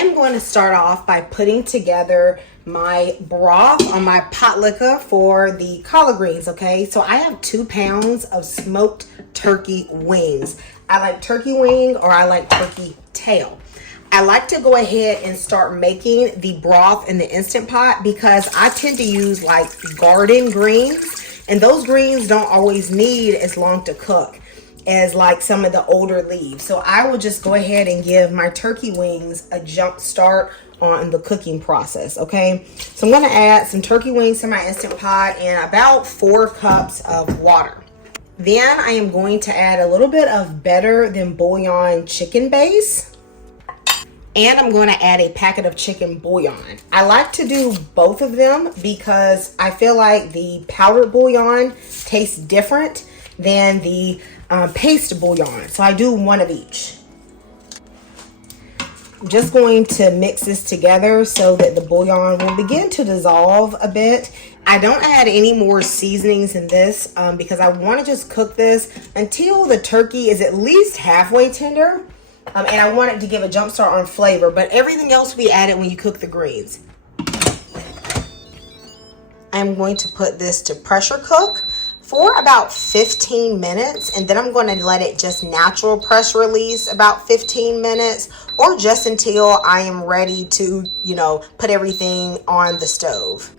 am going to start off by putting together my broth on my pot liquor for the collard greens, okay? So I have 2 pounds of smoked turkey wings. I like turkey wing or I like turkey tail. I like to go ahead and start making the broth in the Instant Pot because I tend to use like garden greens, and those greens don't always need as long to cook as like some of the older leaves. So I will just go ahead and give my turkey wings a jump start on the cooking process, okay? So I'm gonna add some turkey wings to my Instant Pot and about 4 cups of water. Then I am going to add a little bit of better than bouillon chicken base. And I'm going to add a packet of chicken bouillon. I like to do both of them because I feel like the powdered bouillon tastes different than the paste bouillon. So I do one of each. I'm just going to mix this together so that the bouillon will begin to dissolve a bit. I don't add any more seasonings in this because I want to just cook this until the turkey is at least halfway tender. And I want it to give a jump start on flavor, but everything else will be added when you cook the greens. I'm going to put this to pressure cook for about 15 minutes, and then I'm going to let it just natural press release about 15 minutes or just until I am ready to, put everything on the stove.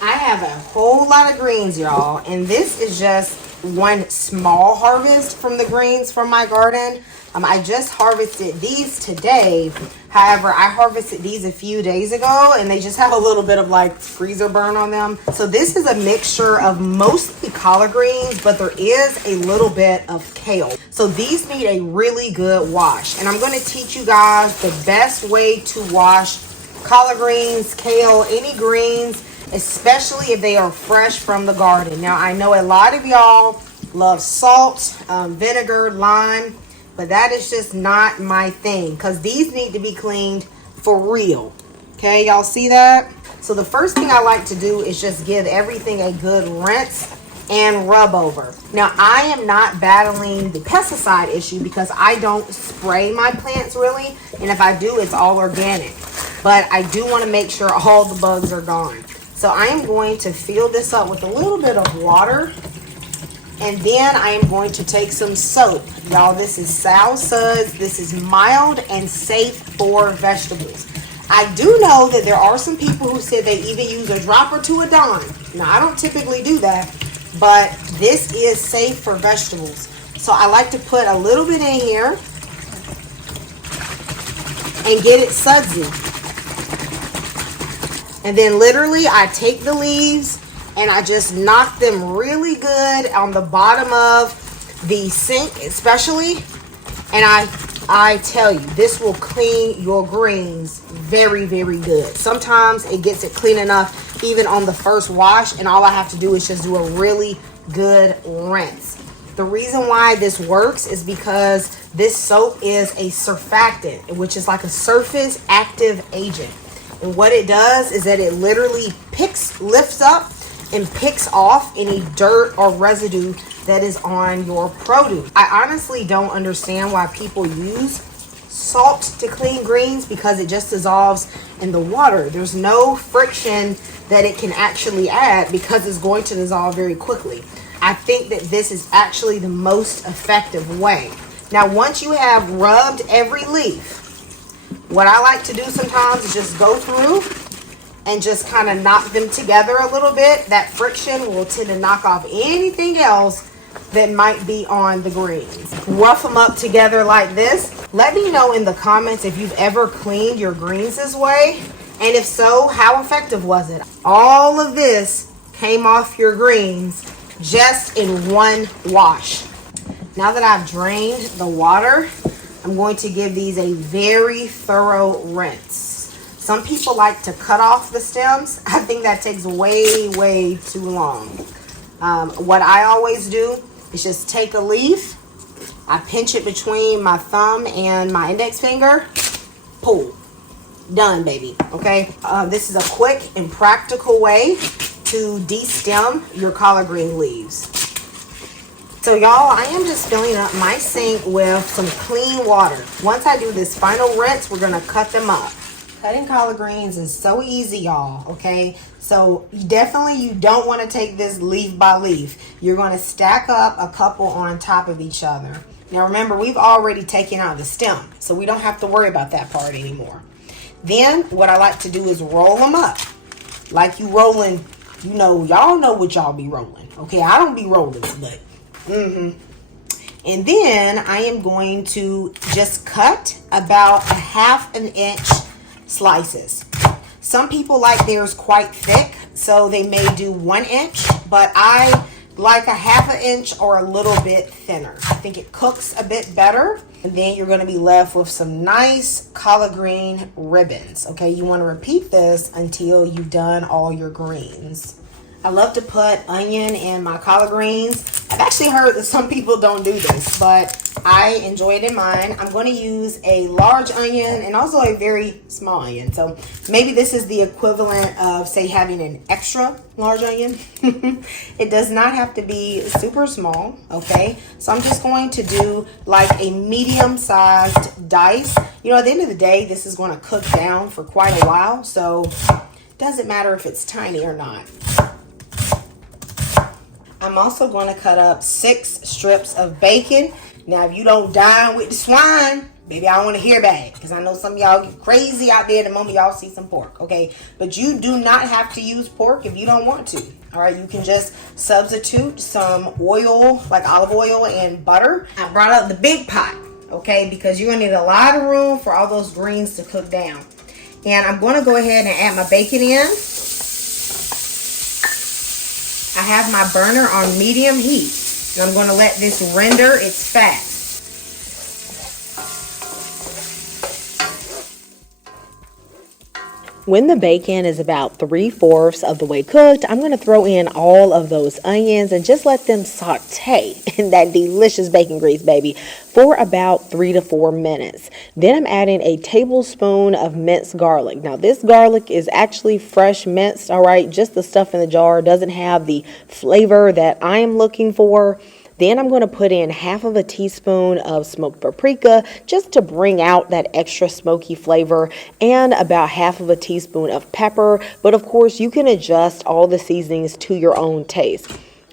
I have a whole lot of greens, y'all, and this is just one small harvest from the greens from my garden. I just harvested these today. However, I harvested these a few days ago and they just have a little bit of like freezer burn on them. So this is a mixture of mostly collard greens, but there is a little bit of kale. So these need a really good wash. And I'm going to teach you guys the best way to wash collard greens, kale, any greens, especially if they are fresh from the garden. Now, I know a lot of y'all love salt, vinegar, lime, but that is just not my thing because these need to be cleaned for real. Okay, y'all see that? So the first thing I like to do is just give everything a good rinse and rub over. Now, I am not battling the pesticide issue because I don't spray my plants really, and if I do, it's all organic. But I do want to make sure all the bugs are gone. So I am going to fill this up with a little bit of water. And then I am going to take some soap. Y'all, this is Sal Suds. This is mild and safe for vegetables. I do know that there are some people who said they even use a drop or 2 a dime. Now, I don't typically do that, but this is safe for vegetables. So I like to put a little bit in here and get it sudsy. And then literally I take the leaves and I just knock them really good on the bottom of the sink especially. And I tell you, this will clean your greens very, very good. Sometimes it gets it clean enough even on the first wash, and all I have to do is just do a really good rinse. The reason why this works is because this soap is a surfactant, which is like a surface active agent. And what it does is that it literally lifts up and picks off any dirt or residue that is on your produce. I honestly don't understand why people use salt to clean greens because it just dissolves in the water. There's no friction that it can actually add because it's going to dissolve very quickly. I think that this is actually the most effective way. Now, once you have rubbed every leaf, what I like to do sometimes is just go through and just kind of knock them together a little bit. That friction will tend to knock off anything else that might be on the greens. Rough them up together like this. Let me know in the comments if you've ever cleaned your greens this way. And if so, how effective was it? All of this came off your greens just in one wash. Now that I've drained the water, I'm going to give these a very thorough rinse. Some people like to cut off the stems. I think that takes way, way too long. What I always do is just take a leaf, I pinch it between my thumb and my index finger, pull. Done, baby, okay? This is a quick and practical way to de-stem your collard green leaves. So y'all, I am just filling up my sink with some clean water. Once I do this final rinse, we're gonna cut them up. Cutting collard greens is so easy, y'all, okay? So definitely you don't want to take this leaf by leaf. You're going to stack up a couple on top of each other. Now remember, we've already taken out the stem, so we don't have to worry about that part anymore. Then what I like to do is roll them up. Like you rolling, you know, y'all know what y'all be rolling, okay? I don't be rolling, but And then I am going to just cut about a 1/2 inch slices. Some people like theirs quite thick, so they may do 1 inch, but I like a 1/2 inch or a little bit thinner. I think it cooks a bit better. And then you're going to be left with some nice collard green ribbons. Okay, you want to repeat this until you've done all your greens. I love to put onion in my collard greens. I've actually heard that some people don't do this, but I enjoy it in mine. I'm going to use a large onion and also a very small onion. So maybe this is the equivalent of, say, having an extra large onion. It does not have to be super small, okay? So I'm just going to do like a medium-sized dice. You know, at the end of the day, this is going to cook down for quite a while, so it doesn't matter if it's tiny or not. I'm also going to cut up 6 strips of bacon. Now, if you don't dine with the swine, baby, I don't want to hear about it, because I know some of y'all get crazy out there the moment y'all see some pork, okay? But you do not have to use pork if you don't want to, all right? You can just substitute some oil, like olive oil and butter. I brought up the big pot, okay, because you're going to need a lot of room for all those greens to cook down. And I'm going to go ahead and add my bacon in. I have my burner on medium heat, and I'm going to let this render its fat. When the bacon is about 3/4 of the way cooked, I'm going to throw in all of those onions and just let them saute in that delicious bacon grease, baby, for about 3 to 4 minutes. Then I'm adding a tablespoon of minced garlic. Now, this garlic is actually fresh minced, all right? Just the stuff in the jar doesn't have the flavor that I am looking for. Then I'm going to put in 1/2 teaspoon of smoked paprika just to bring out that extra smoky flavor, and about 1/2 teaspoon of pepper. But of course, you can adjust all the seasonings to your own taste.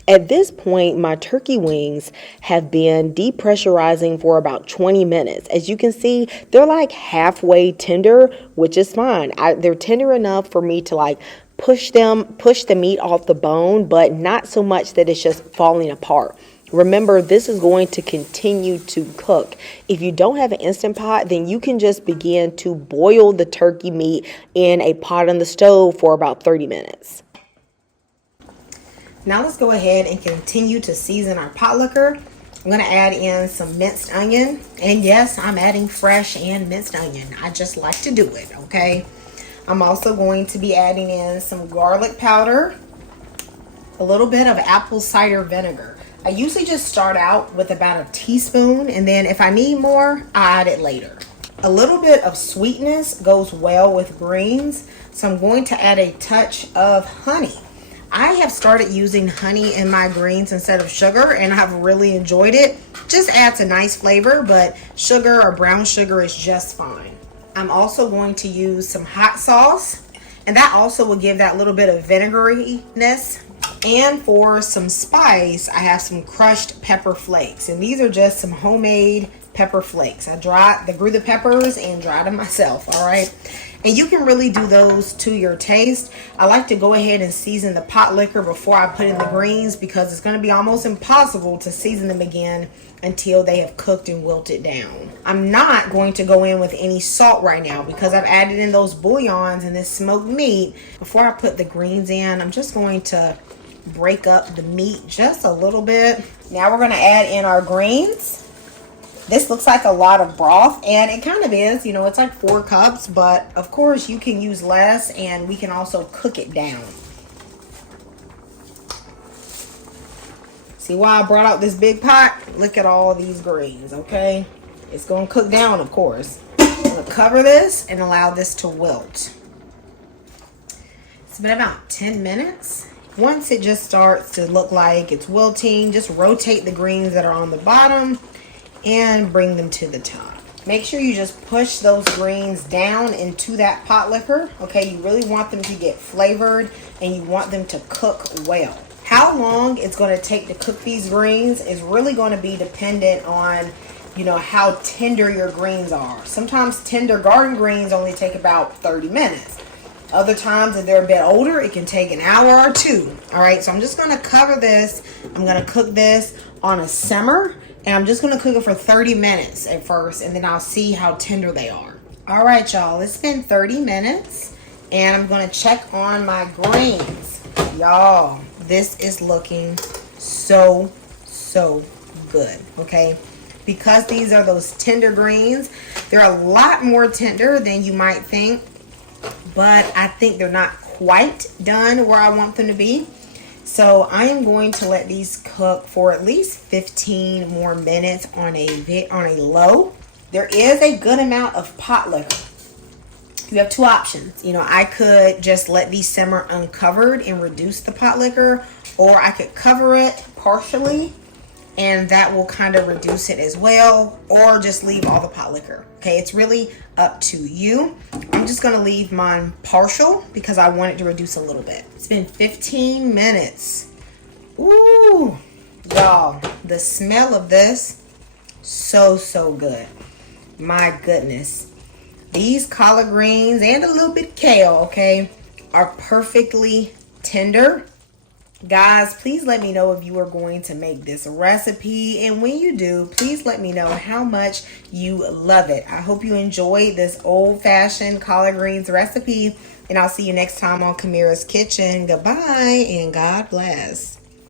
At this point, my turkey wings have been depressurizing for about 20 minutes. As you can see, they're like halfway tender, which is fine. They're tender enough for me to like push the meat off the bone, but not so much that it's just falling apart. Remember, this is going to continue to cook. If you don't have an Instant Pot, then you can just begin to boil the turkey meat in a pot on the stove for about 30 minutes. Now let's go ahead and continue to season our pot liquor. I'm going to add in some minced onion. And yes, I'm adding fresh and minced onion. I just like to do it, okay? I'm also going to be adding in some garlic powder, a little bit of apple cider vinegar. I usually just start out with about a teaspoon, and then if I need more, I add it later. A little bit of sweetness goes well with greens, so I'm going to add a touch of honey. I have started using honey in my greens instead of sugar, and I've really enjoyed it. Just adds a nice flavor, but sugar or brown sugar is just fine. I'm also going to use some hot sauce, and that also will give that little bit of vinegariness. And for some spice, I have some crushed pepper flakes, and these are just some homemade pepper flakes. I grew the peppers and dried them myself, all right? And you can really do those to your taste. I like to go ahead and season the pot liquor before I put in the greens, because it's going to be almost impossible to season them again until they have cooked and wilted down. I'm not going to go in with any salt right now, because I've added in those bouillons and this smoked meat. Before I put the greens in, I'm just going to break up the meat just a little bit. Now we're going to add in our greens. This looks like a lot of broth, and it kind of is. You know, it's like 4 cups, but of course you can use less, and we can also cook it down. See why I brought out this big pot? Look at all these greens, okay? It's going to cook down, of course. I'm going to cover this and allow this to wilt. It's been about 10 minutes. Once it just starts to look like it's wilting, just rotate the greens that are on the bottom and bring them to the top. Make sure you just push those greens down into that pot liquor. Okay, you really want them to get flavored and you want them to cook well. How long it's going to take to cook these greens is really going to be dependent on, you know, how tender your greens are. Sometimes tender garden greens only take about 30 minutes. Other times, if they're a bit older, it can take an hour or two. All right, so I'm just going to cover this. I'm going to cook this on a simmer, and I'm just going to cook it for 30 minutes at first, and then I'll see how tender they are. All right, y'all, it's been 30 minutes, and I'm going to check on my greens. Y'all, this is looking so good, okay? Because these are those tender greens, they're a lot more tender than you might think, but I think they're not quite done where I want them to be. So I am going to let these cook for at least 15 more minutes on a low. There is a good amount of pot liquor. You have two options. You know, I could just let these simmer uncovered and reduce the pot liquor, or I could cover it partially and that will kind of reduce it as well, or just leave all the pot liquor. Okay, it's really up to you. I'm just gonna leave mine partial because I want it to reduce a little bit. It's been 15 minutes. Ooh, y'all, the smell of this, so good. My goodness. These collard greens and a little bit of kale, okay, are perfectly tender. Guys, please let me know if you are going to make this recipe, and when you do, please let me know how much you love it. I hope you enjoyed this old-fashioned collard greens recipe, and I'll see you next time on Kamira's Kitchen. Goodbye, and God bless.